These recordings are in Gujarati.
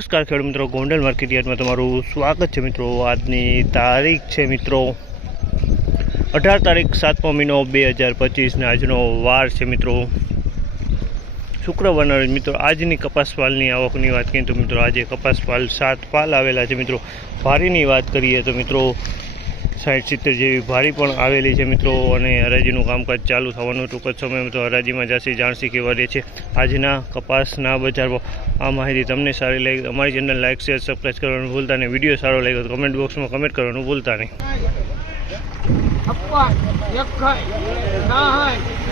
નમસ્કાર ખેડૂત મિત્રો, ગોંડલ માર્કેટ તમારું સ્વાગત છે મિત્રો. આજની તારીખ છે મિત્રો અઢાર તારીખ સાતમો મહિનો બે હજાર પચીસને આજનો વાર છે મિત્રો. શુક્રવારના રોજ મિત્રો, આજની કપાસ પાલની આવકની વાત કરીએ તો મિત્રો, આજે કપાસ પાલ સાત પાલ આવેલા છે મિત્રો. ભારીની વાત કરીએ તો મિત્રો સાઠ સિત્તેર જેવી ભારી પણ આવેલી છે મિત્રો અને હરાજીનું કામકાજ ચાલુ થવાનું ટૂંક જ સમયમાં તો હરાજીમાં જાસી જાણસી કેવા રહે છે આજના કપાસના બજારમાં આ માહિતી તમને સારી લાગી અમારી ચેનલ લાઇક શેર સબસ્ક્રાઈબ કરવાનું ભૂલતા નહીં. વીડિયો સારો લાગ્યો તો કમેન્ટ બોક્સમાં કમેન્ટ કરવાનું ભૂલતા નહીં.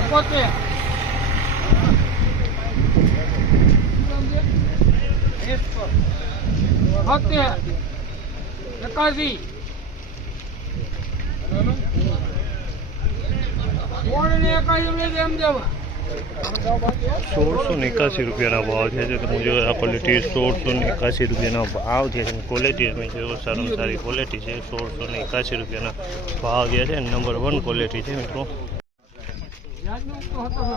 એકાસી સોળ ને એકાસી બે એમ દેવા સોળસો ને એકાસી રૂપિયાના ભાવ છે. તો તમે જો આ ક્વોલિટી સોળસો ને એકાસી રૂપિયાના ભાવ છે. અને ક્વોલિટી તમે જો સારામાં સારી ક્વોલિટી છે. સોળસો ને એકાસી રૂપિયાના ભાવ જે છે. નંબર વન ક્વોલિટી છે, મિત્રો. વ્યાજનું તો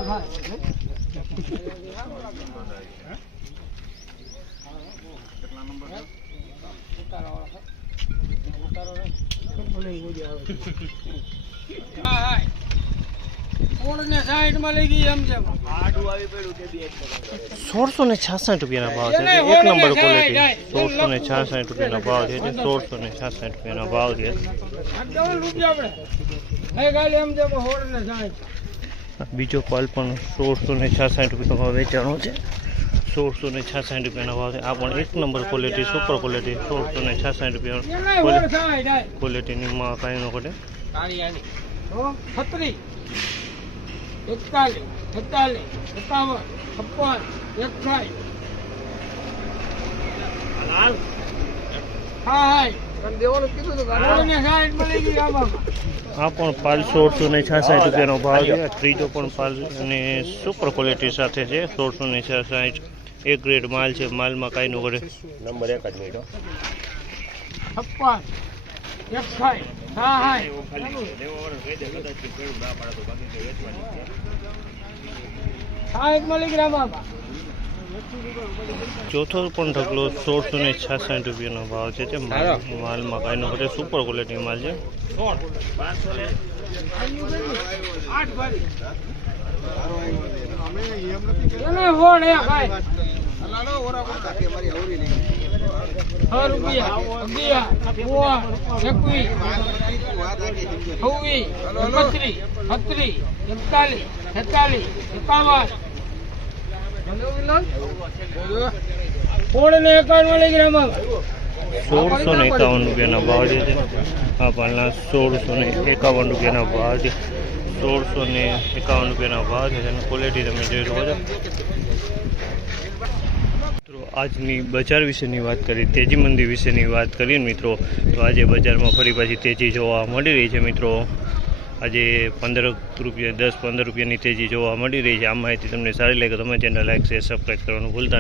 સોળસો ને છાસઠ રૂપિયાના ભાવ છે. એક નંબર ક્વોલિટી સોળસો ને છાસઠ રૂપિયાના ભાવ છે સોળસો ને છાસઠ રૂપિયાના ભાવ છે. રૂપિયા બીજો કોલ પણ સોળસો ને છાસઠ રૂપિયાનો ભાવ વેચાણો છે. સોળસો ને છાસઠ રૂપિયાના ભાવ છે. આ પણ એક નંબર ક્વોલિટી સુપર ક્વોલિટી સોળસો ને છાસઠ રૂપિયા. ક્વોલિટીની માં કાંઈ ન ઘટે. છત્રીસ એકતાલીસ છેતાલીસ છપ્પન આ પણ પાલ સોળસો ને છાસઠ રૂપિયાનો ભાવ છે. ત્રીજો પણ પાલ અને સુપર ક્વોલિટી સાથે છે સોળસો ને છાસઠ. એક ગ્રેડ માલ છે માલમાં કાંઈ નું કરે નંબર એક જ આમાં. ચોથો પણ ઢગલો સોળસો ને છાસઠ રૂપિયાનો ભાવ છે તે માલમાં કાંઈ ન કરે સુપર ક્વોલિટી માલ છે. આઠ ભાઈ. સોળસો ને એકાવન રૂપિયાના ભાવ છે આ પાલના સોળસો ને એકાવન રૂપિયાના ભાવ છે. સોળસો ને એકાવન રૂપિયાના ભાવ છે. અને ક્વોલિટી તમે જોઈ શકો છો. મિત્રો, આજની બજાર વિશેની વાત કરીએ તેજી મંદી વિશેની વાત કરીએ મિત્રો, તો આજે બજારમાં ફરી પાછી તેજી જોવા મળી રહી છે મિત્રો આજે પંદર રૂપિયા, દસ પંદર રૂપિયાની તેજી જોવા મળી રહી છે આ માહિતી તમને સારી લાગે તમે ચેનલ લાઈક, શેર સબસ્ક્રાઈબ કરવાનું ભૂલતા.